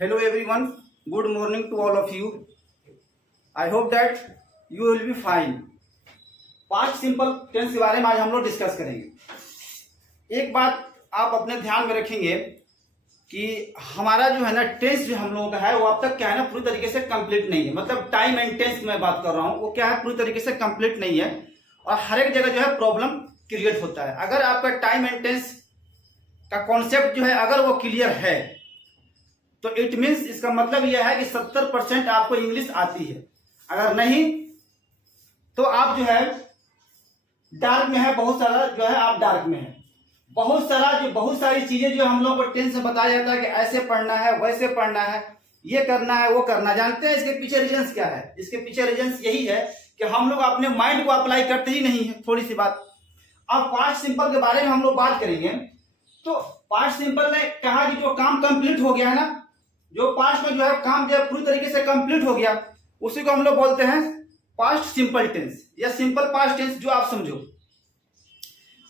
Hello everyone, good morning to all of you. I hope that you will be fine. 5 simple tense के बारे में आज हम लोग डिस्कस करेंगे। एक बात आप अपने ध्यान में रखेंगे कि हमारा जो है ना टेंस जो हम लोगों का है वो अब तक क्या है ना पूरी तरीके से कंप्लीट नहीं है। मतलब टाइम एंड टेंस की मैं बात कर रहा हूँ, वो क्या है पूरी तरीके से कंप्लीट नहीं है और हर एक जगह जो है प्रॉब्लम क्रिएट होता है। अगर आपका टाइम एंड टेंस का कॉन्सेप्ट जो है अगर वो क्लियर है तो इट मीन्स इसका मतलब यह है कि 70% आपको इंग्लिश आती है। अगर नहीं तो आप जो है डार्क में है, बहुत सारा जो है आप डार्क में है। बहुत सारी चीजें जो हम लोगों को टेंस में बताया जाता है कि ऐसे पढ़ना है, वैसे पढ़ना है, ये करना है, वो करना। जानते हैं इसके पीछे रीजंस क्या है? इसके पीछे रीजंस यही है कि हम लोग अपने माइंड को अप्लाई करते ही नहीं है। थोड़ी सी बात अब 5 सिंपल के बारे में हम लोग बात करेंगे। तो 5 सिंपल ने कहा कि जो काम कंप्लीट हो गया है ना, जो पास्ट में जो है काम जो है पूरी तरीके से कंप्लीट हो गया, उसी को हम लोग बोलते हैं पास्ट सिंपल टेंस या सिंपल पास्ट टेंस, जो आप समझो।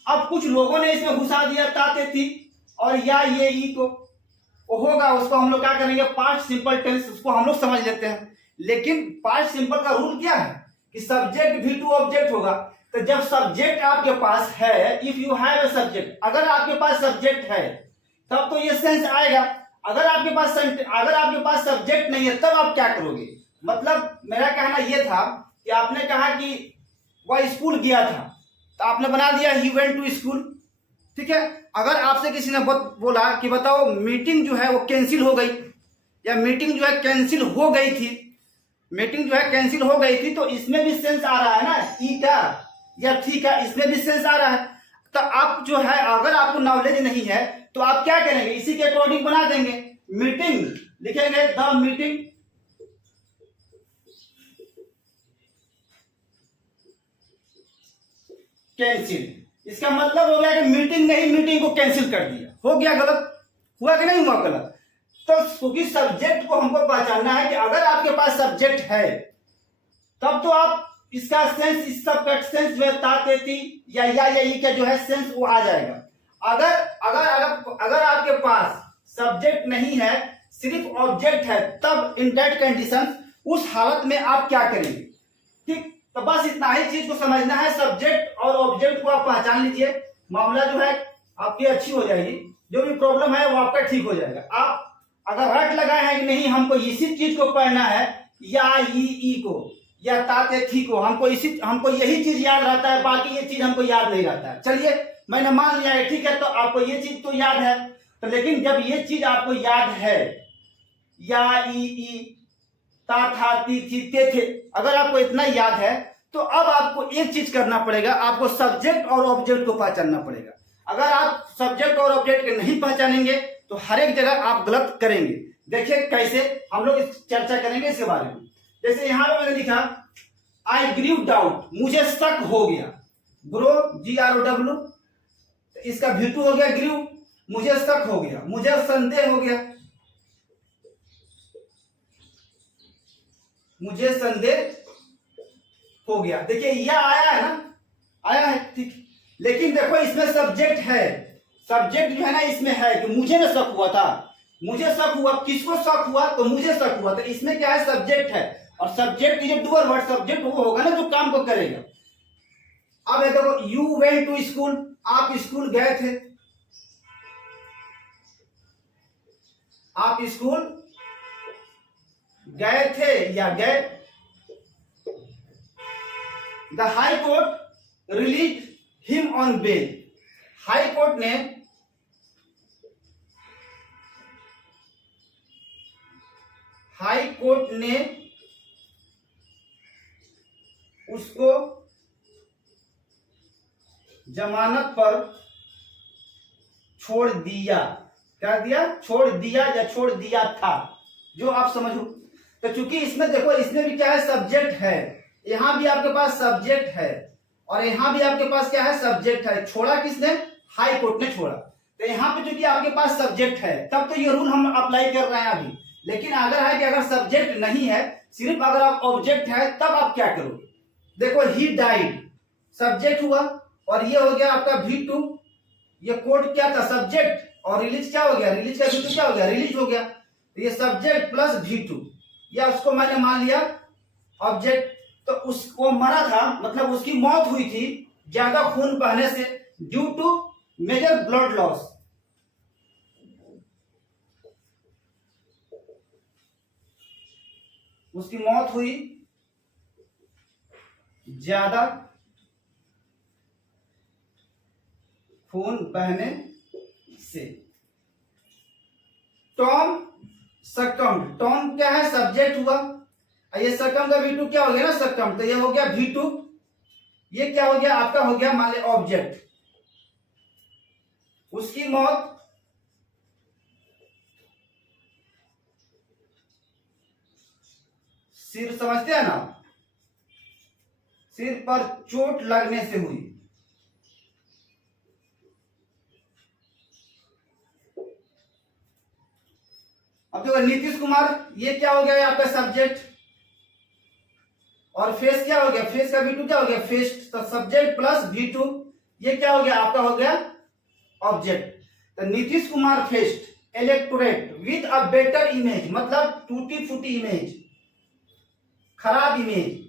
अब कुछ लोगों ने इसमें घुसा दिया ताते थी और या ये ई को होगा, उसको हम लोग क्या करेंगे पास्ट सिंपल टेंस, उसको हम लोग समझ लेते हैं। लेकिन पास्ट सिंपल का रूल क्या है कि सब्जेक्ट भी टू ऑब्जेक्ट होगा। तो जब सब्जेक्ट आपके पास है, if you have a subject, अगर आपके पास सब्जेक्ट है तब तो ये सेंस आएगा। अगर आपके पास सब्जेक्ट नहीं है तब आप क्या करोगे? मतलब मेरा कहना यह था कि आपने कहा कि वह स्कूल गया था तो आपने बना दिया ही वेंट टू स्कूल, ठीक है। अगर आपसे किसी ने बोला कि बताओ मीटिंग जो है वो कैंसिल हो गई या मीटिंग जो है कैंसिल हो गई थी, मीटिंग जो है कैंसिल हो गई थी, तो इसमें भी सेंस आ रहा है ना ई का या थी का, इसमें भी सेंस आ रहा है। तो आप जो है अगर आपको नॉलेज नहीं है तो आप क्या करेंगे, इसी के अकॉर्डिंग बना देंगे। मीटिंग लिखेंगे द मीटिंग कैंसिल। इसका मतलब हो गया कि मीटिंग ने ही मीटिंग को कैंसिल कर दिया। हो गया गलत, हुआ कि नहीं हुआ गलत? तो क्योंकि सब्जेक्ट को हमको पहचानना है कि अगर आपके पास सब्जेक्ट है तब तो आप इसका सेंस, इस सब का सेंस जो है तातेती या ई का जो है सेंस वो आ जाएगा। अगर आपके पास सब्जेक्ट नहीं है, सिर्फ ऑब्जेक्ट है, तब इन दैट कंडीशन उस हालत में आप क्या करेंगे? ठीक, तो बस इतना ही चीज को समझना है। सब्जेक्ट और ऑब्जेक्ट को आप पहचान लीजिए, मामला जो है आपकी अच्छी हो जाएगी। जो भी प्रॉब्लम है वो आपका ठीक हो जाएगा। आप अगर रट लगाए हैं कि नहीं हमको इसी चीज को पढ़ना है, या ई को या ताते थी को, हमको यही चीज याद रहता है, बाकी ये चीज हमको याद नहीं रहता है। चलिए मैंने मान लिया है, ठीक है, तो आपको ये चीज तो याद है। तो लेकिन जब ये चीज आपको याद है, या ई ता था ती थी ते थे, अगर आपको इतना याद है तो अब आपको एक चीज करना पड़ेगा, आपको सब्जेक्ट और ऑब्जेक्ट को पहचानना पड़ेगा। अगर आप सब्जेक्ट और ऑब्जेक्ट को नहीं पहचानेंगे तो हर एक जगह आप गलत करेंगे। देखिए कैसे हम लोग चर्चा करेंगे इसके बारे में। जैसे यहां पर मैंने लिखा आई ग्रीव डाउट, मुझे शक हो गया। ग्रो GROW, इसका V2 हो गया ग्रीव, मुझे शक हो गया, मुझे संदेह हो गया, मुझे संदेह हो गया। देखिए यह आया है ना, आया है, ठीक। लेकिन देखो इसमें सब्जेक्ट है, सब्जेक्ट जो है ना इसमें है कि मुझे ना शक हुआ था, मुझे शक हुआ, किसको शक हुआ? तो मुझे शक हुआ। तो इसमें क्या है, सब्जेक्ट है, और सब्जेक्ट ये डूअर वर्ड, सब्जेक्ट वो होगा ना जो काम को करेगा। अब देखो यू वेंट टू स्कूल, आप स्कूल गए थे, आप स्कूल गए थे या गए। The high court release him on bail, high court ने उसको जमानत पर छोड़ दिया। क्या दिया? छोड़ दिया या छोड़ दिया था, जो आप समझो। तो चूंकि इसमें देखो, इसमें भी क्या है, सब्जेक्ट है, यहां भी आपके पास सब्जेक्ट है और यहां भी आपके पास क्या है, सब्जेक्ट है। छोड़ा किसने? हाई कोर्ट ने छोड़ा। तो यहां पे चूंकि आपके पास सब्जेक्ट है तब तो ये रूल हम अप्लाई कर रहे हैं अभी। लेकिन अगर है कि अगर सब्जेक्ट नहीं है, सिर्फ अगर आप ऑब्जेक्ट है, तब आप क्या करोगे? देखो ही डाइड, सब्जेक्ट हुआ और ये हो गया आपका V2, ये कोर्ट क्या था, सब्जेक्ट, और रिलीज क्या हो गया, रिलीज का V2 क्या हो गया, रिलीज हो गया। तो ये सब्जेक्ट प्लस V2, या उसको मैंने मान लिया ऑब्जेक्ट। तो उसको मरा था, मतलब उसकी मौत हुई थी ज्यादा खून बहने से, due to major blood loss. उसकी मौत हुई ज्यादा खून बहने से। टॉम सकम्ड, टॉम क्या है, सब्जेक्ट हुआ, ये सकम का V2 क्या हो गया ना, सकम, तो ये हो गया V2। ये क्या हो गया आपका, हो गया मान ले ऑब्जेक्ट। उसकी मौत सिर, समझते हैं ना, सिर पर चोट लगने से हुई। अब देखो नीतीश कुमार, ये क्या हो गया आपका सब्जेक्ट, और फेस क्या हो गया, फेस का V2 क्या हो गया, फेस, तो सब्जेक्ट प्लस V2, ये क्या हो गया आपका, हो गया ऑब्जेक्ट। तो Nitish Kumar faced electorate with a better image, मतलब टूटी फूटी इमेज, खराब इमेज,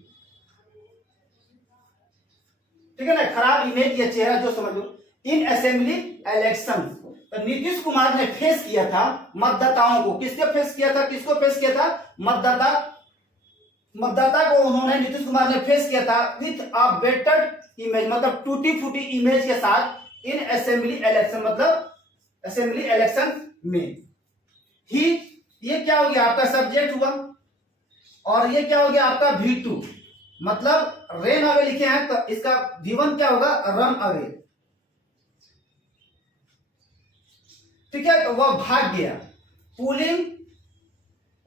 ठीक है ना, खराब इमेज या चेहरा जो समझ लो, इन असेंबली इलेक्शन। तो नीतीश कुमार ने फेस किया था मतदाताओं को, किसके फेस किया था, किसको फेस किया था, मतदाता को उन्होंने, नीतीश कुमार ने फेस किया था विथ अ बेटर इमेज, मतलब टूटी फूटी इमेज के साथ, इन असेंबली इलेक्शन, मतलब असेंबली इलेक्शन में ही। ये क्या हो गया आपका सब्जेक्ट हुआ, और ये क्या हो गया आपका V2, मतलब रेन अवे लिखे हैं, तो इसका V1 क्या होगा, रन अवे, ठीक है। तो वह भाग गया, पुलिंग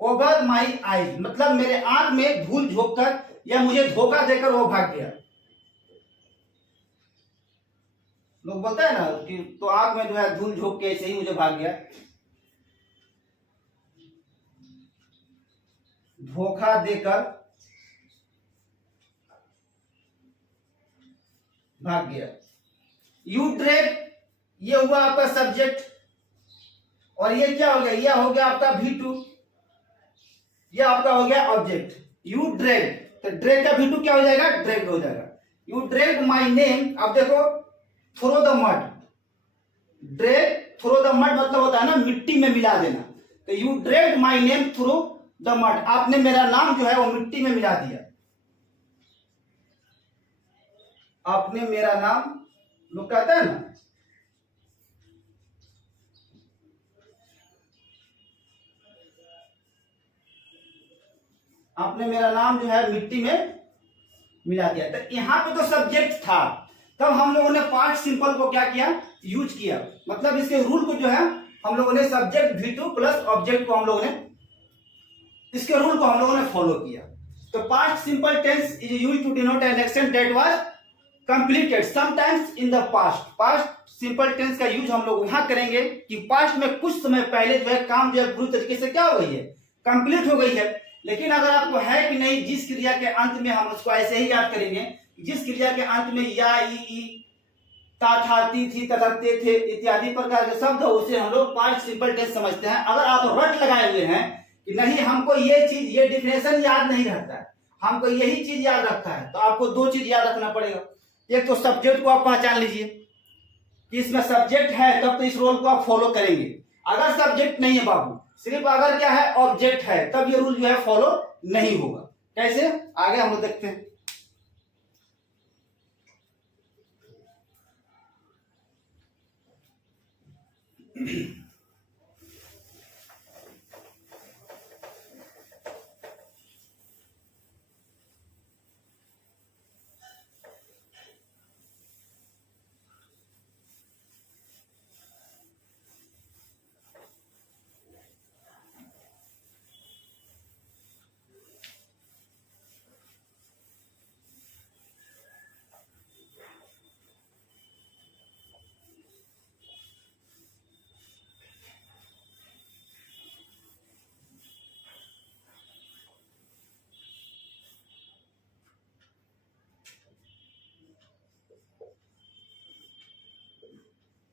ओवर माई आईज, मतलब मेरे आंख में धूल झोंक कर या मुझे धोखा देकर वो भाग गया। लोग बोलते हैं ना कि तो आंख में जो है धूल झोंक के ऐसे ही मुझे भाग गया, धोखा देकर भाग गया। यू ड्रैग, ये हुआ आपका सब्जेक्ट, और ये क्या हो गया, ये हो गया आपका V2, ये आपका हो गया ऑब्जेक्ट। यू ड्रैग, तो ड्रैग का V2 क्या हो जाएगा, ड्रैग हो जाएगा। यू ड्रैग माई नेम, अब देखो through the mud, drag through the mud मतलब होता है ना मिट्टी में मिला देना, तो you drag my name through the mud, आपने मेरा नाम जो है वो मिट्टी में मिला दिया, आपने मेरा नाम, लोग कहते हैं ना, आपने मेरा नाम जो है मिट्टी में मिला दिया। तो यहां पे तो सब्जेक्ट था, तब हम लोगों ने पास्ट सिंपल को क्या किया, यूज किया, मतलब इसके रूल को जो है हम लोगों ने सब्जेक्ट V2 प्लस ऑब्जेक्ट को हम लोगों ने, इसके रूल को हम लोगों ने फॉलो किया। तो past simple tense is used to denote an action that was completed sometimes in the past. Past simple tense का यूज हम लोग यहां करेंगे कि पास्ट में कुछ समय पहले जो है काम जो है पूरी तरीके से क्या हो गई है, कंप्लीट हो गई है। लेकिन अगर आपको है कि नहीं, जिस क्रिया के अंत में, हम उसको ऐसे ही याद करेंगे, जिस क्रिया के अंत में या, ई, ता, था, ती, थी, तथा, ते, थे इत्यादि प्रकार के शब्द हो, उसे हम लोग पास्ट सिंपल टेंस समझते हैं। अगर आप रट लगाए हुए हैं कि नहीं हमको ये चीज, ये डिफिनेशन याद नहीं रहता है, हमको यही चीज याद रखता है, तो आपको दो चीज याद रखना पड़ेगा। एक तो सब्जेक्ट को आप पहचान लीजिए कि इसमें सब्जेक्ट है, तब तो इस रोल को आप फॉलो करेंगे। अगर सब्जेक्ट नहीं है बाबू, सिर्फ अगर क्या है ऑब्जेक्ट है, तब ये रूल जो है फॉलो नहीं होगा। कैसे, आगे हम लोग देखते हैं।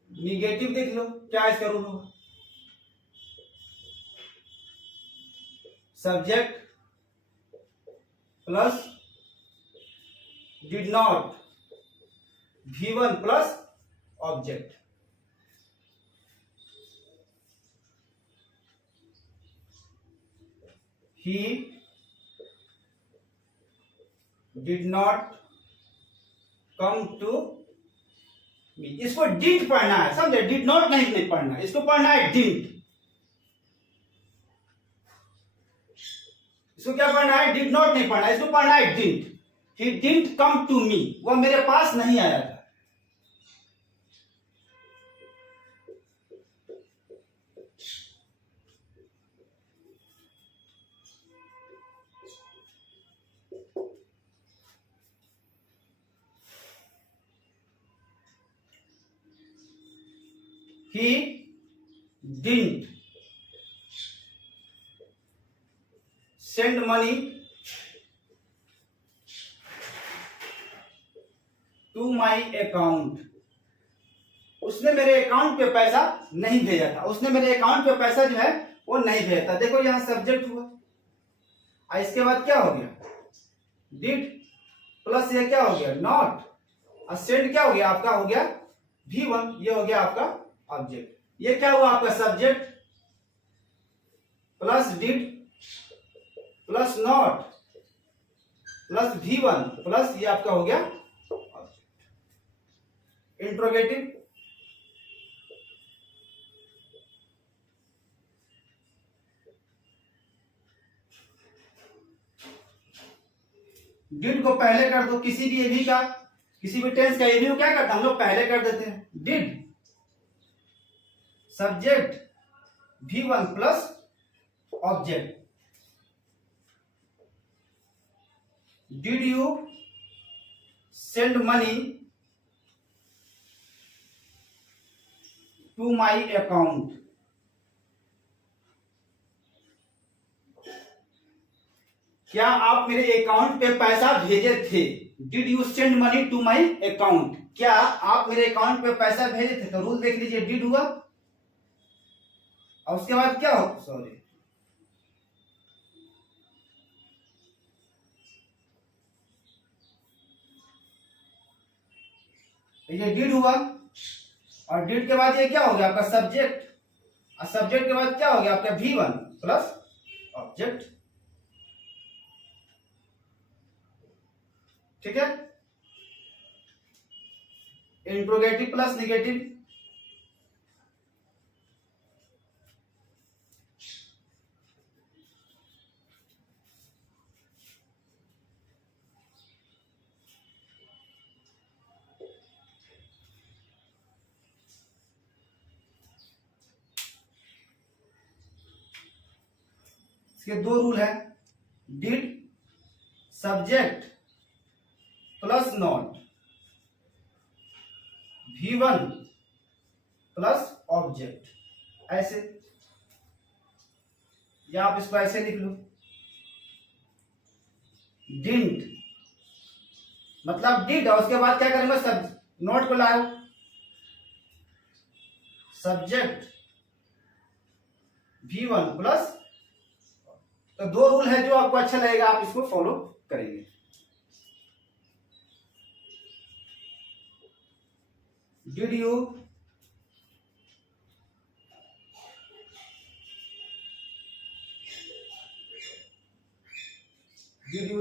निगेटिव देख लो क्या इसका रूल होगा। Subject plus did not, V1 plus object. He did not come to me. इसको डिड पढ़ना है, समझे? डिड नॉट नहीं पढ़ना, इसको पढ़ना है डिड। इसको क्या पढ़ना है? डिड नॉट नहीं पढ़ना, इसको पढ़ना है did. He didn't come to me, वह मेरे पास नहीं आया था। He didn't send money to my account। उसने मेरे अकाउंट पे पैसा नहीं भेजा था, उसने मेरे अकाउंट पे पैसा जो है वो नहीं भेजा था। देखो यहां सब्जेक्ट हुआ, और इसके बाद क्या हो गया? डिड प्लस ये क्या हो गया? नॉट, और सेंड क्या हो गया? आपका हो गया V1, ये हो गया आपका ऑब्जेक्ट। ये क्या हुआ आपका? Subject plus did plus not plus V1 plus ये आपका हो गया ऑब्जेक्ट। इंट्रोगेटिव, डिड को पहले कर दो, किसी भी एबी का, किसी भी टेंस का एबी को क्या करता हम लोग? पहले कर देते हैं। Did subject V1 plus object. Did you send money to my account? क्या आप मेरे अकाउंट पे पैसा भेजे थे? Did you send money to my account, क्या आप मेरे अकाउंट पे पैसा भेजे थे? तो रूल देख लीजिए, डिड हुआ और उसके बाद क्या हो? सॉरी, ये डिड हुआ, और डिड के बाद ये क्या हो गया? आपका सब्जेक्ट, और सब्जेक्ट के बाद क्या हो गया? आपका V1 प्लस ऑब्जेक्ट। ठीक है? इंट्रोगेटिव प्लस निगेटिव, इसके दो रूल है। Did subject plus not, V1 plus object, ऐसे, या आप इसको ऐसे लिख लो। डिडंट मतलब डिड, और उसके बाद क्या करेंगे? सब नोट को लाओ, सब्जेक्ट V1 प्लस। तो दो रूल है, जो आपको अच्छा लगेगा आप इसको फॉलो करेंगे। Did you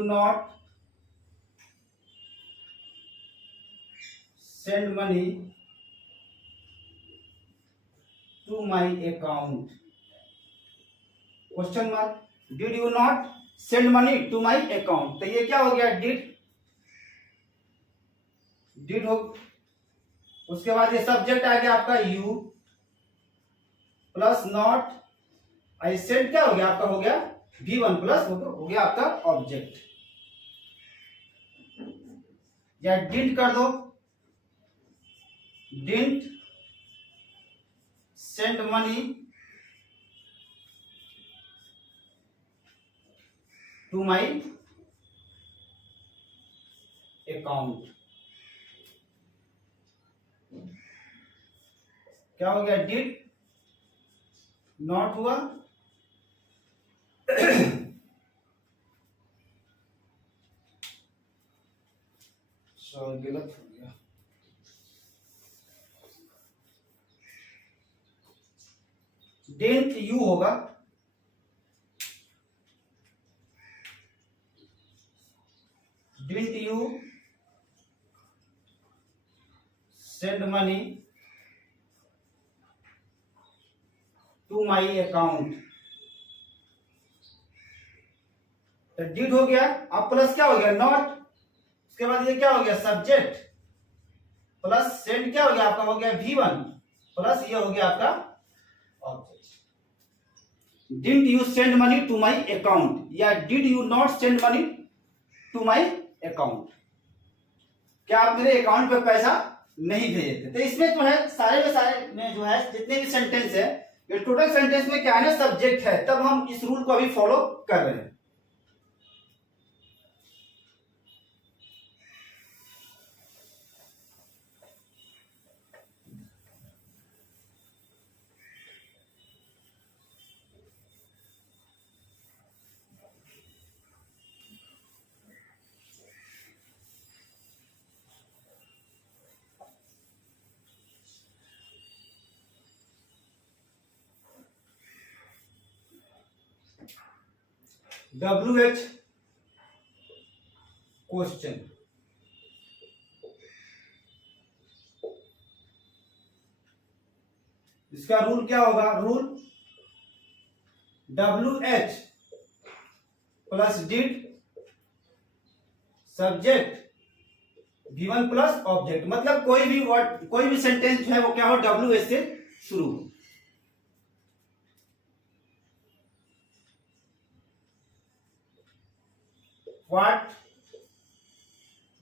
not send money to my account? Question mark. Did you not send money to my account, तो ये क्या हो गया? डिड हो, उसके बाद ये सब्जेक्ट आ गया आपका you plus not, I send क्या हो गया? आपका हो गया V1 प्लस हो गया आपका ऑब्जेक्ट। या डिडंट कर दो, didn't send money to my account. क्या हो गया? डिड नॉट हुआ, सॉरी गलत हो गया। डिडंट यू होगा, didn't you send money to my account. तो डिड हो गया, अब प्लस क्या हो गया नॉट, उसके बाद ये क्या हो गया सब्जेक्ट, प्लस सेंड क्या हो गया आपका हो गया V1, प्लस ये हो गया आपका object. Didn't you send money to my account या did you not send money to my account, क्या आप मेरे अकाउंट पे पैसा नहीं भेजे थे। तो इसमें जो है सारे के सारे में जो है जितने भी सेंटेंस है, ये टोटल सेंटेंस में क्या है ना सब्जेक्ट है, तब हम इस रूल को अभी फॉलो कर रहे हैं। WH क्वेश्चन, इसका रूल क्या होगा, rule WH plus did subject V1 plus object, मतलब कोई भी वर्ड कोई भी सेंटेंस जो है वो क्या हो WH से शुरू हो। What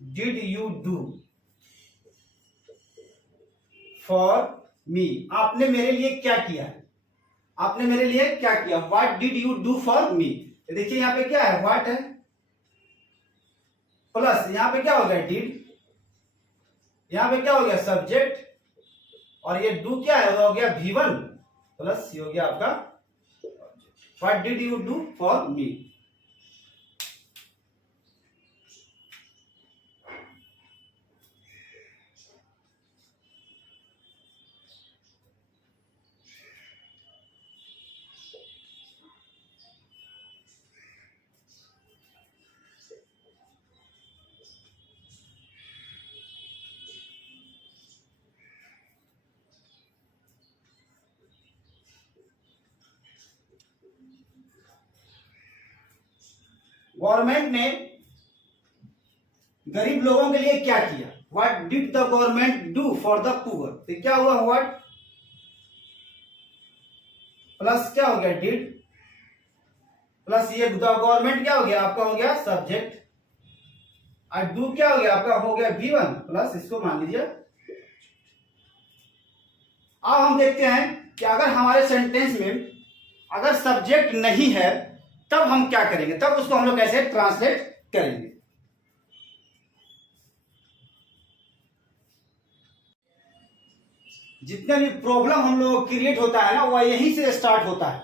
did you do for me, आपने मेरे लिए क्या किया, आपने मेरे लिए क्या किया। What did you do for me, देखिए यहाँ पे क्या है what है, प्लस यहाँ पे क्या हो गया डिड, यहाँ पे क्या हो गया सब्जेक्ट, और ये डू क्या है हो गया V1 प्लस ये हो गया आपका What did you do for me। Government ने गरीब लोगों के लिए क्या किया, what did the government do for the poor, तो क्या हुआ व्हाट प्लस क्या हो गया डिड, प्लस ये द गवर्नमेंट क्या हो गया आपका हो गया सब्जेक्ट, और डू क्या हो गया आपका हो गया V1 प्लस इसको मान लीजिए। अब हम देखते हैं कि अगर हमारे सेंटेंस में अगर सब्जेक्ट नहीं है तब हम क्या करेंगे, तब उसको हम लोग कैसे ट्रांसलेट करेंगे। जितने भी प्रॉब्लम हम लोगों को क्रिएट होता है ना वो यहीं से स्टार्ट होता है।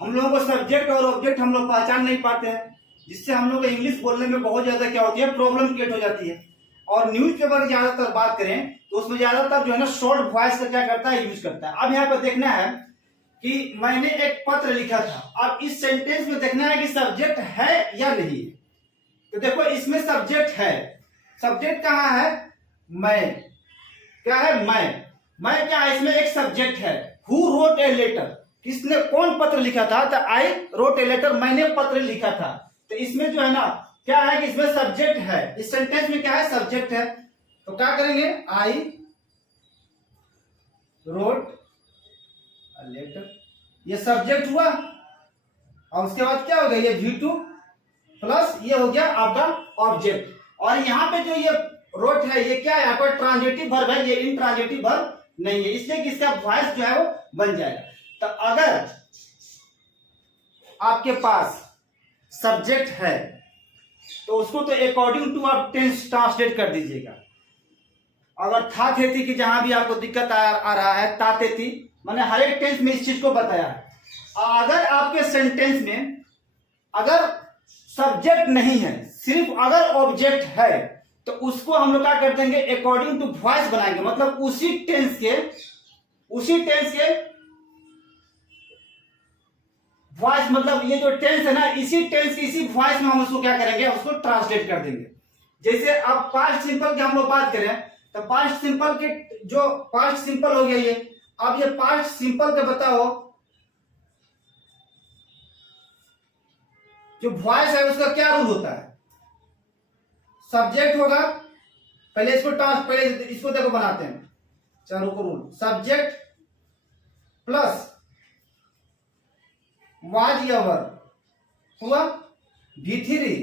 हम लोगों को सब्जेक्ट और ऑब्जेक्ट हम लोग पहचान नहीं पाते हैं, जिससे हम लोग इंग्लिश बोलने में बहुत ज्यादा क्या होती है प्रॉब्लम क्रिएट हो जाती है। और न्यूज़पेपर ज्यादातर बात करें तो उसमें ज्यादातर जो है ना शॉर्ट वॉइस का क्या करता है यूज करता है। अब यहाँ पर देखना है कि मैंने एक पत्र लिखा था, अब इस सेंटेंस में देखना है कि सब्जेक्ट है या नहीं है। तो देखो इसमें सब्जेक्ट है, सब्जेक्ट कहाँ है मैं, क्या है मैं क्या है इसमें एक सब्जेक्ट है। हु रोट ए लेटर, किसने कौन पत्र लिखा था, तो आई रोट ए लेटर, मैंने पत्र लिखा था। तो इसमें जो है ना क्या है कि इसमें सब्जेक्ट है, इस सेंटेंस में क्या है सब्जेक्ट है। तो क्या करेंगे आई रोट लेटर, ये सब्जेक्ट हुआ, और उसके बाद क्या हो गया ये V2 प्लस ये हो गया आपका ऑब्जेक्ट। और यहाँ पे जो ये रोट है ये क्या है आपका ट्रांजिटिव वर्ब है, ये इंट्रांजिटिव वर्ब नहीं है, इसलिए कि इसका वॉइस जो है वो बन जाएगा। तो अगर आपके पास सब्जेक्ट है तो उसको तो अकॉर्डिंग टू आप टेंस ट्रांसलेट कर दीजिएगा। अगर था थे थी कि जहां भी आपको दिक्कत आ रहा है ताते थी, मैंने हर एक टेंस में इस चीज को बताया है। अगर आपके सेंटेंस में अगर सब्जेक्ट नहीं है, सिर्फ अगर ऑब्जेक्ट है तो उसको हम लोग क्या कर देंगे, अकॉर्डिंग टू वॉइस बनाएंगे, मतलब उसी टेंस के वॉइस, मतलब ये जो टेंस है ना, इसी टेंस की इसी वॉइस में हम उसको क्या करेंगे, उसको ट्रांसलेट कर देंगे। जैसे अब पास्ट सिंपल की हम लोग बात करें तो पास्ट सिंपल के जो पास्ट सिंपल हो गया ये, अब ये पास्ट सिंपल का बताओ जो वॉइस है उसका क्या रूल होता है, सब्जेक्ट होगा, पहले इसको देखो बनाते हैं, चलो को रूल, सब्जेक्ट प्लस वाज या वर हुआ, V3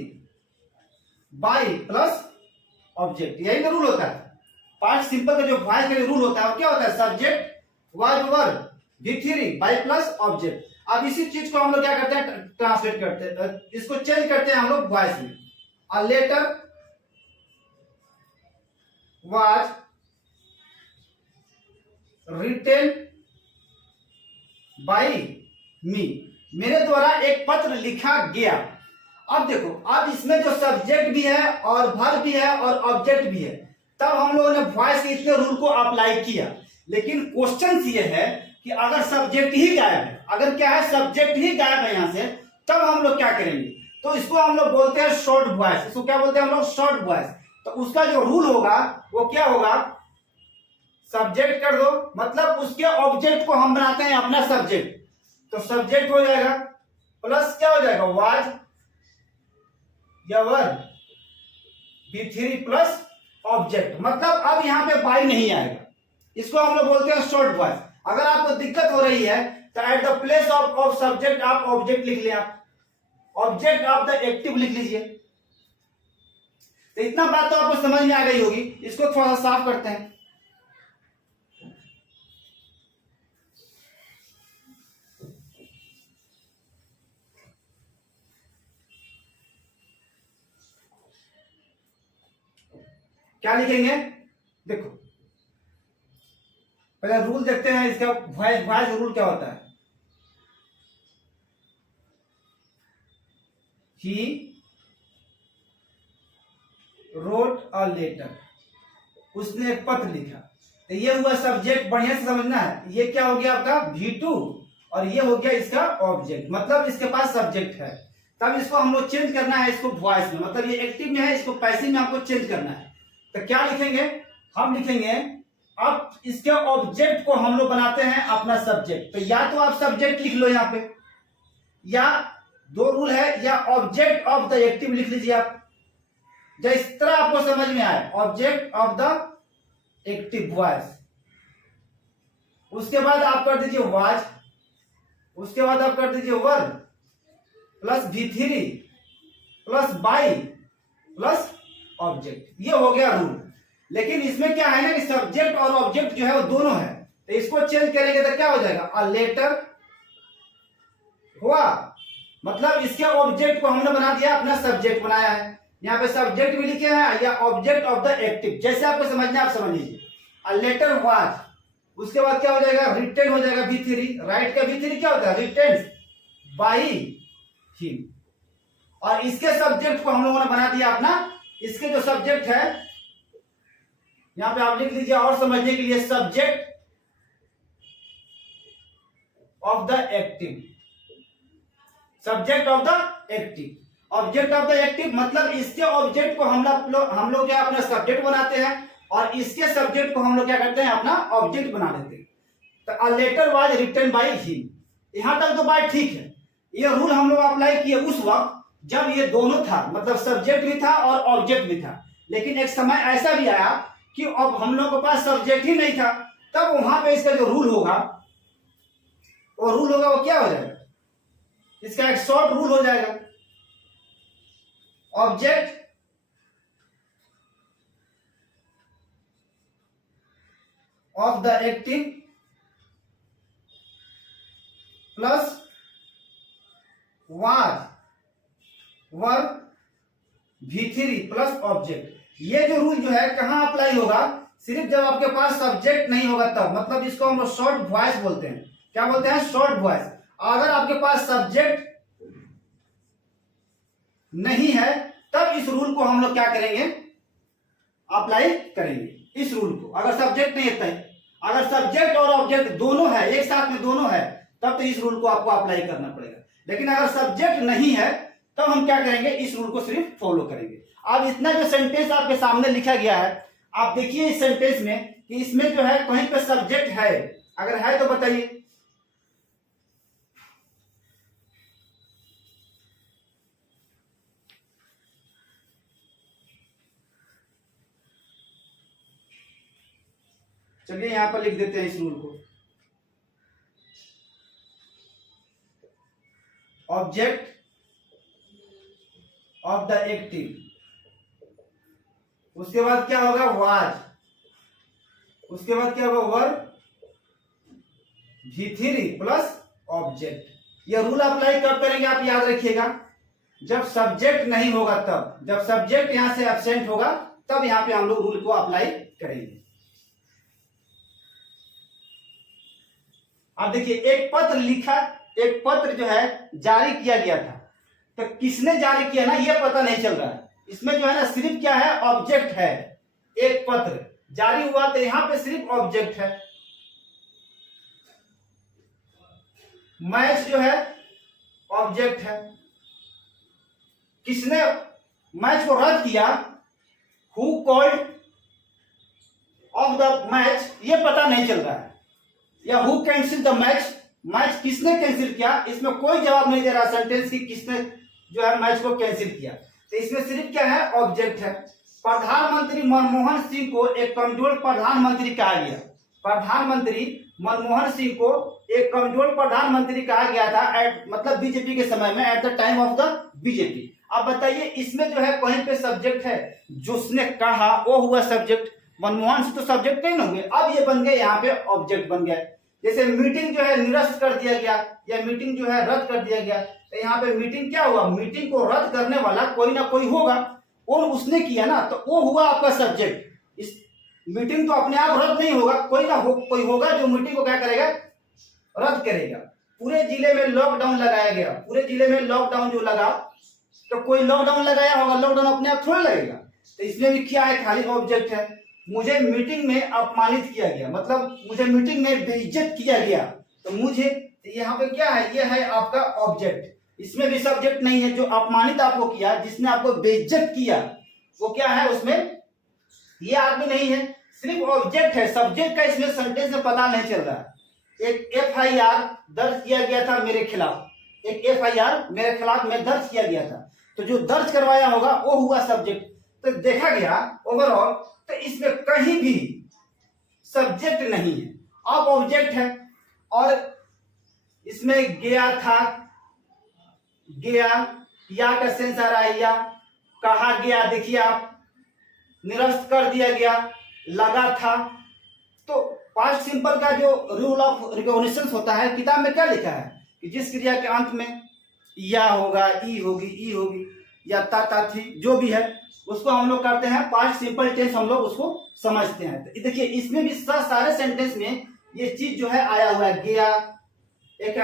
बाई प्लस ऑब्जेक्ट, यही का रूल होता है। पास्ट सिंपल का जो वॉइस का रूल होता है वो क्या होता है, subject was were V3 by plus object. अब इसी चीज को हम लोग क्या करते हैं, ट्रांसलेट करते हैं, इसको चेंज करते हैं हम लोग वॉइस में। A letter was written by me, मेरे द्वारा एक पत्र लिखा गया। अब देखो, अब इसमें जो सब्जेक्ट भी है और वर्ब भी है और ऑब्जेक्ट भी है, तब हम लोगों ने वॉइस के इतने रूल को अप्लाई किया। लेकिन क्वेश्चन ये है कि अगर सब्जेक्ट ही गायब है, अगर क्या है, सब्जेक्ट ही गायब है यहां से, तब हम लोग क्या करेंगे, तो इसको हम लोग बोलते हैं शॉर्ट वॉइस। इसको क्या बोलते हैं हम लोग, शॉर्ट वॉइस। तो उसका जो रूल होगा वो क्या होगा, सब्जेक्ट कर दो, मतलब उसके ऑब्जेक्ट को हम बनाते हैं अपना सब्जेक्ट, तो सब्जेक्ट हो जाएगा प्लस क्या हो जाएगा, वाज या वर V3 प्लस ऑब्जेक्ट, मतलब अब यहां पे बाई नहीं आएगा, इसको हम लोग बोलते हैं शॉर्ट वॉइस। अगर आपको दिक्कत हो रही है तो at the place of subject आप ऑब्जेक्ट लिख लें, आप ऑब्जेक्ट ऑफ द एक्टिव लिख लीजिए। तो इतना बात तो आपको समझ में आ गई होगी, इसको थोड़ा सा साफ करते हैं। क्या लिखेंगे, देखो पहले रूल देखते हैं इसका, वॉइस रूल क्या होता है। ही रोट अ लेटर, उसने एक पत्र लिखा, तो ये हुआ सब्जेक्ट, बढ़िया से समझना है। ये क्या हो गया आपका V2 और ये हो गया इसका ऑब्जेक्ट, मतलब इसके पास सब्जेक्ट है। तब इसको हम लोग चेंज करना है इसको वॉइस में, मतलब ये एक्टिव में है, इसको पैसिव में हमको चेंज करना है। तो क्या लिखेंगे, हम लिखेंगे, अब इसके ऑब्जेक्ट को हम लोग बनाते हैं अपना सब्जेक्ट। तो या तो आप सब्जेक्ट लिख लो यहाँ पे, या दो रूल है, या ऑब्जेक्ट ऑफ द एक्टिव लिख लीजिए आप, जिस तरह आपको समझ में आए, object of the active voice. उसके बाद आप कर दीजिए वाज, उसके बाद आप कर दीजिए वर plus V3 plus by plus object, ये हो गया रूल। लेकिन इसमें क्या है ना कि सब्जेक्ट और ऑब्जेक्ट जो है वो दोनों है, तो इसको चेंज करेंगे तो क्या हो जाएगा, अ लेटर हुआ, मतलब इसके ऑब्जेक्ट को हमने बना दिया, अपना सब्जेक्ट बनाया है। यहाँ पे सब्जेक्ट भी लिखे हैं या ऑब्जेक्ट ऑफ द एक्टिव, जैसे आपको समझना आप समझ लीजिए। अ लेटर वाज, उसके बाद क्या हो जाएगा, रिटेन हो जाएगा V3, राइट का V3 क्या होता है, रिटेन बाई हिम, और इसके सब्जेक्ट को हम लोगों ने बना दिया अपना, इसके जो सब्जेक्ट है यहां पे आप लिख लीजिए और समझने के लिए, subject of the active, subject of the active, object of the active, मतलब इसके ऑब्जेक्ट को हम लोग क्या अपना सब्जेक्ट बनाते हैं, और इसके सब्जेक्ट को हम लोग क्या करते हैं, अपना ऑब्जेक्ट बना लेते हैं। तो a letter was written by him, यहां तक तो बात ठीक है। ये रूल हम लोग अप्लाई किए उस वक्त जब ये दोनों था, मतलब सब्जेक्ट भी था और ऑब्जेक्ट भी था। लेकिन एक समय ऐसा भी आया कि अब हम लोग के पास सब्जेक्ट ही नहीं था, तब वहां पे इसका जो रूल होगा वो क्या हो जाएगा, इसका एक शॉर्ट रूल हो जाएगा, object of the active plus was were V3 plus object. ये जो रूल जो है कहां अप्लाई होगा, सिर्फ जब आपके पास सब्जेक्ट नहीं होगा तब, मतलब इसको हम लोग शॉर्ट वॉइस बोलते हैं। क्या बोलते हैं, शॉर्ट वॉइस। अगर आपके पास सब्जेक्ट नहीं है तब इस रूल को हम लोग क्या करेंगे, अप्लाई करेंगे इस रूल को। अगर सब्जेक्ट नहीं है, अगर सब्जेक्ट और ऑब्जेक्ट दोनों है, एक साथ में दोनों है, तब तो इस रूल को आपको अप्लाई करना पड़ेगा। लेकिन अगर सब्जेक्ट नहीं है तब हम क्या करेंगे, इस रूल को सिर्फ फॉलो करेंगे। अब इतना जो सेंटेंस आपके सामने लिखा गया है, आप देखिए इस सेंटेंस में कि इसमें जो है कहीं पे सब्जेक्ट है, अगर है तो बताइए। चलिए यहां पर लिख देते हैं इस रूल को, ऑब्जेक्ट ऑफ द एक्टिव, उसके बाद क्या होगा, वाज, उसके बाद क्या होगा, वर्ब, V3 प्लस ऑब्जेक्ट। यह रूल अप्लाई कब करेंगे आप याद रखिएगा, जब सब्जेक्ट नहीं होगा तब, जब सब्जेक्ट यहां से एब्सेंट होगा तब यहां पे हम लोग रूल को अप्लाई करेंगे। अब देखिए एक पत्र लिखा, एक पत्र जो है जारी किया गया था, तो किसने जारी किया ना ये पता नहीं चल रहा है। इसमें जो है ना सिर्फ क्या है, ऑब्जेक्ट है। एक पत्र जारी हुआ तो यहां पे सिर्फ ऑब्जेक्ट है। मैच जो है ऑब्जेक्ट है। किसने मैच को रद्द किया, who called off the match, ये पता नहीं चल रहा है। या who cancel the match, match किसने कैंसिल किया, इसमें कोई जवाब नहीं दे रहा सेंटेंस की किसने जो है मैच को कैंसिल किया। तो इसमें सिर्फ क्या है, ऑब्जेक्ट है। प्रधानमंत्री मनमोहन सिंह को एक कमजोर प्रधानमंत्री कहा गया। प्रधानमंत्री मनमोहन सिंह को एक कमजोर प्रधानमंत्री कहा गया था, मतलब बीजेपी के समय में, at the time of the BJP. अब बताइए इसमें जो है कहीं पे सब्जेक्ट है, जो उसने कहा वो हुआ सब्जेक्ट, मनमोहन सिंह तो सब्जेक्ट नहीं हुए, अब ये बन गए यहाँ पे ऑब्जेक्ट बन गया। जैसे मीटिंग जो है निरस्त कर दिया गया या मीटिंग जो है रद्द कर दिया गया, तो यहाँ पे मीटिंग क्या हुआ, मीटिंग को रद्द करने वाला कोई ना कोई होगा और उसने किया ना, तो वो हुआ आपका सब्जेक्ट। इस मीटिंग तो अपने आप रद्द नहीं होगा, कोई ना कोई होगा जो मीटिंग को क्या करेगा, रद्द करेगा। पूरे जिले में लॉकडाउन लगाया गया, पूरे जिले में लॉकडाउन जो लगा, तो कोई लॉकडाउन लगाया होगा, लॉकडाउन अपने आप थोड़ा लगेगा। तो इसमें भी क्या है, खाली ऑब्जेक्ट है। मुझे मीटिंग में अपमानित किया गया, मतलब मुझे मीटिंग में बेइज्जत किया गया, तो मुझे यहाँ पे क्या है, ये है आपका ऑब्जेक्ट। इसमें भी सब्जेक्ट नहीं है, जो अपमानित आपको किया, जिसने आपको बेइज्जत किया, वो क्या है, उसमें ये आदमी नहीं है, सिर्फ ऑब्जेक्ट है। सब्जेक्ट का इसमें सेंटेंस में पता नहीं चल रहा है। एक FIR दर्ज किया गया था मेरे खिलाफ, एक FIR मेरे खिलाफ में दर्ज किया गया था, तो जो दर्ज करवाया होगा वो हुआ सब्जेक्ट। तो देखा गया ओवरऑल, तो इसमें कहीं भी सब्जेक्ट नहीं है, अब ऑब्जेक्ट है। और इसमें गया था, गया, या का सेंस आ रहा है, या कहा गया, देखिए आप, निरस्त कर दिया गया, लगा था। तो पास्ट सिंपल का जो रूल ऑफ रिकॉग्निशन होता है, किताब में क्या लिखा है कि जिस क्रिया के अंत में या होगा, ई होगी, ई होगी, या ता थी, जो भी है उसको हम लोग करते हैं पास्ट सिंपल टेंस, हम लोग उसको समझते हैं। तो देखिए इसमें भी सारे सेंटेंस में ये चीज जो है आया हुआ है, गया, एक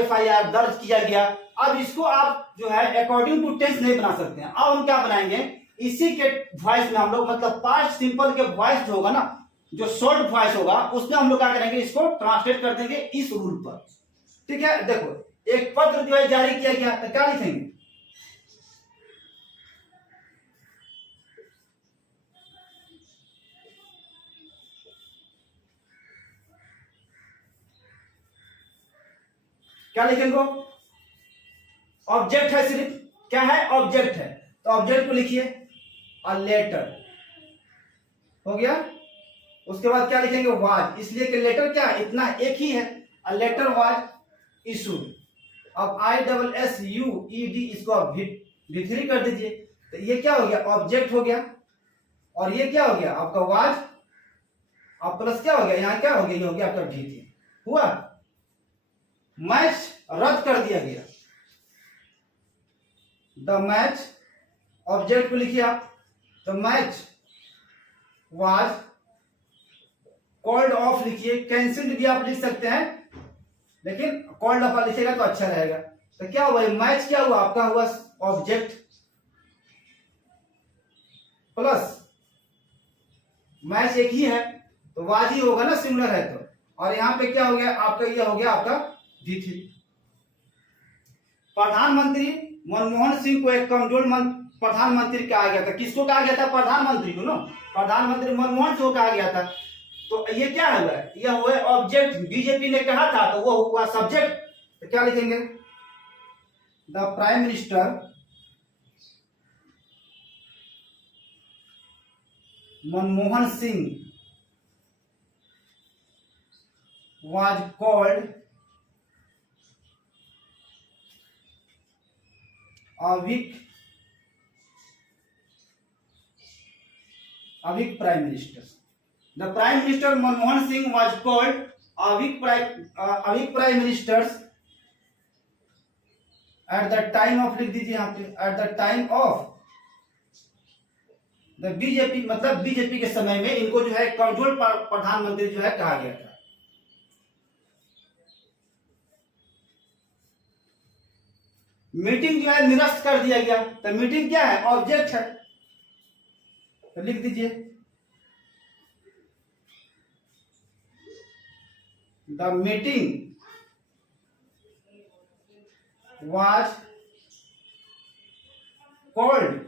FIR दर्ज किया गया। अब इसको आप जो है अकॉर्डिंग टू टेंस नहीं बना सकते हैं। अब हम क्या बनाएंगे, इसी के वॉइस में हम लोग, मतलब पास्ट सिंपल के वॉइस जो होगा ना, जो शॉर्ट वॉइस होगा, उसमें हम लोग क्या करेंगे, इसको ट्रांसलेट कर देंगे इस रूल पर। ठीक है, देखो एक पत्र जो है जारी किया गया, तो क्या लिखेंगे, क्या लिखेंगे, ऑब्जेक्ट है, सिर्फ क्या है, ऑब्जेक्ट है, तो ऑब्जेक्ट को लिखिए, अ लेटर हो गया। उसके बाद क्या लिखेंगे, वाज, इसलिए कि लेटर क्या है, इतना एक ही है, अ लेटर वाज इशूड। अब ISSUED इसको आप V3 कर दीजिए, तो ये क्या हो गया, ऑब्जेक्ट हो गया। और ये क्या हो गया आपका वाज, अब प्लस क्या हो गया, यहाँ क्या हो गया, ये हो गया आपका V3 हुआ। मैच रद्द कर दिया गया, द मैच, ऑब्जेक्ट को लिखिए आप, the match was called off लिखिए, कैंसिल्ड भी आप लिख सकते हैं, लेकिन कॉल्ड ऑफ लिखिएगा तो अच्छा रहेगा। तो क्या हुआ, मैच क्या हुआ आपका, हुआ ऑब्जेक्ट। प्लस मैच एक ही है तो वाज ही होगा ना, सिमिलर है तो। और यहाँ पे क्या हो गया आपका, ये हो गया आपका V3। प्रधानमंत्री मनमोहन सिंह को एक कमजोर प्रधानमंत्री कहा गया था। किसको कहा गया था? प्रधानमंत्री को ना। प्रधानमंत्री मनमोहन सिंह को कहा गया था। तो ये क्या हुआ? यह हुआ ऑब्जेक्ट, बीजेपी ने कहा था तो वो हुआ सब्जेक्ट। तो क्या लिखेंगे? The prime minister Manmohan Singh was called a weak prime minister. The prime minister Manmohan Singh was called a weak prime minister at the time of, लिख दीजिए यहाँ पे, at the time of the BJP, मतलब BJP के समय में इनको जो है कमजोर प्रधानमंत्री जो है कहा गया था। मीटिंग जो है निरस्त कर दिया गया। तो मीटिंग क्या है? ऑब्जेक्ट है। तो लिख दीजिए the meeting was called,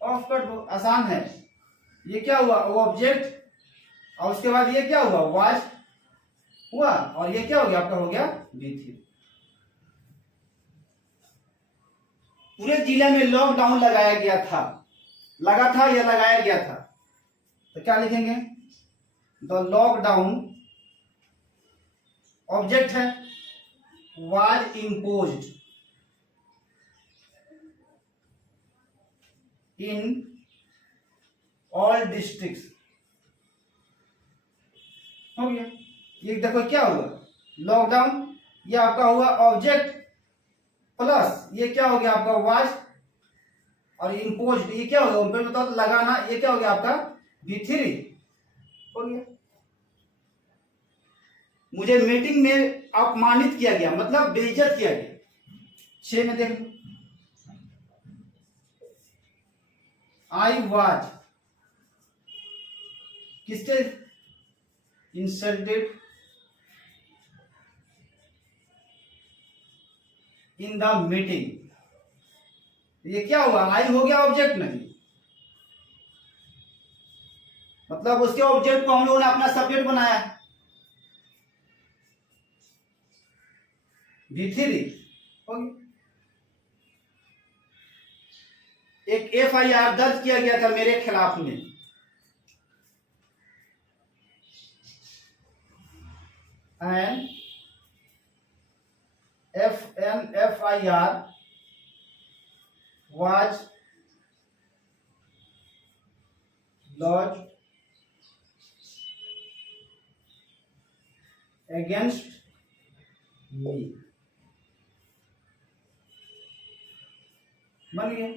of कर दो, आसान है। ये क्या हुआ? वो ऑब्जेक्ट, और उसके बाद ये क्या हुआ? वाज हुआ, और ये क्या हो गया आपका? हो गया V3। पूरे जिले में लॉकडाउन लगाया गया था, लगा था या लगाया गया था? तो क्या लिखेंगे? द लॉकडाउन, ऑब्जेक्ट है, was imposed in all districts. हो गया। ये देखो क्या हुआ? लॉकडाउन, ये आपका हुआ ऑब्जेक्ट, प्लस ये क्या हो गया आपका? वाज, और इम्पोज्ड, ये क्या हो गया? उन बताओ तो लगाना, ये क्या हो गया आपका? V3 हो गया। मुझे मीटिंग में अपमानित किया गया, मतलब बेइज्जत किया गया। 6 में देख लो, आई वाज किससे इंसल्टेड इन द मीटिंग। ये क्या हुआ? आई हो गया ऑब्जेक्ट, नहीं मतलब उसके ऑब्जेक्ट को हम लोगों ने अपना सब्जेक्ट बनाया है। V3 हो गया। एक FIR दर्ज किया गया था मेरे खिलाफ में, and FIR was lodged against me। बन गया।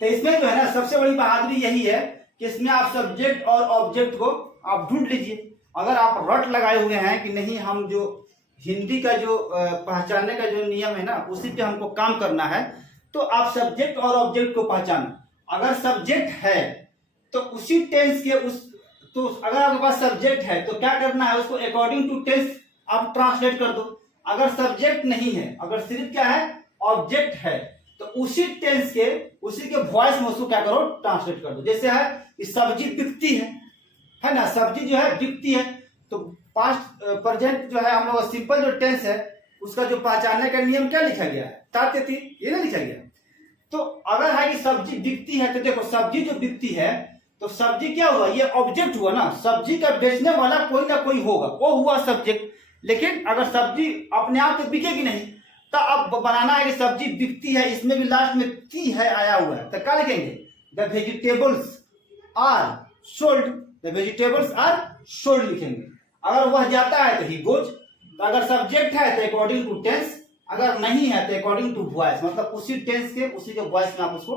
तो इसमें जो है ना सबसे बड़ी बहादुरी यही है कि इसमें आप सब्जेक्ट और ऑब्जेक्ट को आप ढूंढ लीजिए। अगर आप रट लगाए हुए हैं कि नहीं हम जो हिंदी का जो पहचानने का जो नियम है ना उसी पे हमको काम करना है, तो आप सब्जेक्ट और ऑब्जेक्ट को पहचानो। अगर सब्जेक्ट है तो उसी टेंस के तो अगर आपके पास सब्जेक्ट है तो क्या करना है? उसको अकॉर्डिंग टू टेंस आप ट्रांसलेट कर दो। अगर सब्जेक्ट नहीं है, अगर सिर्फ क्या है? ऑब्जेक्ट है, तो उसी टेंस के, उसी के वॉइस में उसको क्या करो? ट्रांसलेट कर दो। जैसे है सब्जी बिकती है ना, सब्जी जो है बिकती है, तो पास्ट प्रेजेंट जो है हम लोग सिंपल जो टेंस है उसका जो पहचानने का नियम क्या लिखा गया है? तात्यति, ये ना लिखा गया। तो अगर है कि सब्जी बिकती है तो देखो सब्जी जो बिकती है तो सब्जी क्या हुआ? ये ऑब्जेक्ट हुआ ना, सब्जी का बेचने वाला कोई ना कोई होगा, वो हुआ सब्जेक्ट। लेकिन अगर सब्जी अपने आप तो बिकेगी नहीं, तो अब बनाना है कि सब्जी बिकती है, इसमें भी लास्ट में ती है आया हुआ है, तो क्या लिखेंगे? The vegetables are sold, the vegetables are sold लिखेंगे। अगर वह जाता है तो ही गोज, तो अगर सब्जेक्ट है तो अकॉर्डिंग टू टेंस, अगर नहीं है तो अकॉर्डिंग टू वॉइस, मतलब उसी टेंस के उसी के वॉइस में आप उसको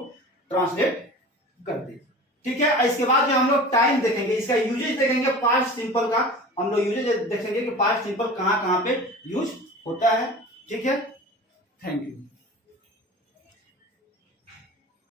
ट्रांसलेट कर दे। ठीक है। इसके बाद जो हम लोग टाइम देखेंगे, इसका यूजेज देखेंगे, पास्ट सिंपल का हम लोग यूजेज देखेंगे कि पास्ट सिंपल कहां कहां पे यूज होता है। ठीक है। Thank you.